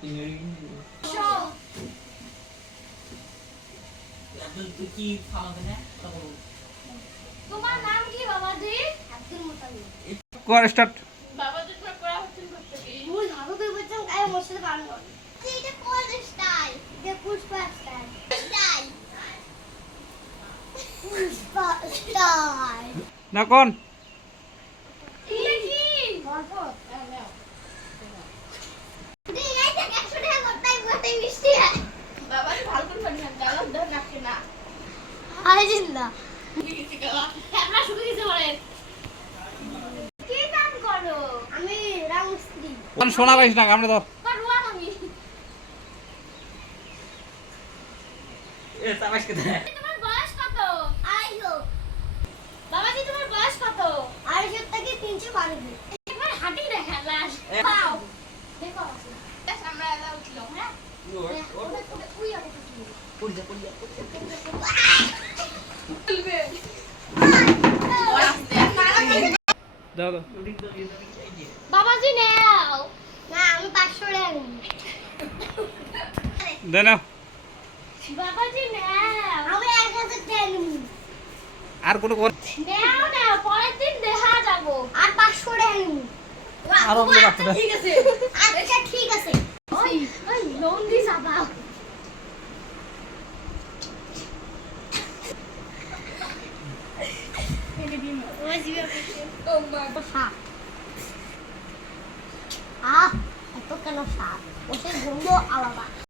কি খাওয়াবে না তোমার নাম কি বাবাজি? আব্দুল মুতালিব। কর স্টার্ট। বাবাজি তোমার পড়া হচ্ছে করতে কি? মুই ভালো করে বলছাম আই মোর সাথে গান কর। এটা কোন স্টাইল? এটা Pushpa style. Style. Pushpa style. না কোন এটা কি? গল্প। এই আইটা 100 টাকা করতাই গোটাই মিষ্টি হয়। বাবাজি ভালো করে পারি না গালক ধর নাকে না। আরে জিন্দা। ক্যামেরা শুকিয়ে গেছে বলেন। কি কাম করো? আমি রামস্ত্রী। কোন শোনা পাইছ না আমরা ধর করওয়ান আমি। এ তামাশকে দে তোমার বয়স কত? 250। বাবাজি তোমার বয়স কত? 250 থেকে 312। একবার হাঁটি দেখা লাশ। পাও। দেখো। বেশ আমরা এলা উঠলো হ্যাঁ? ওটা উই আগে উঠলো। পড়ি যা চলবে। দাও দাও বাবাজি নাও। না আমি 500 টাকা নিব। দে নাও বাবাজি নাও। আমি 1000 টাকা নিব। আর কোনো কোন নাও নাও পরের দিন দেখা যাব। আর 500 টাকা নিব। আর অন্য 500 টাকা। ঠিক আছে। আচ্ছা ঠিক আছে। ওই ওই লোন দিস আবা। এত কেন সাপ ওসে গন্ধ আলাদা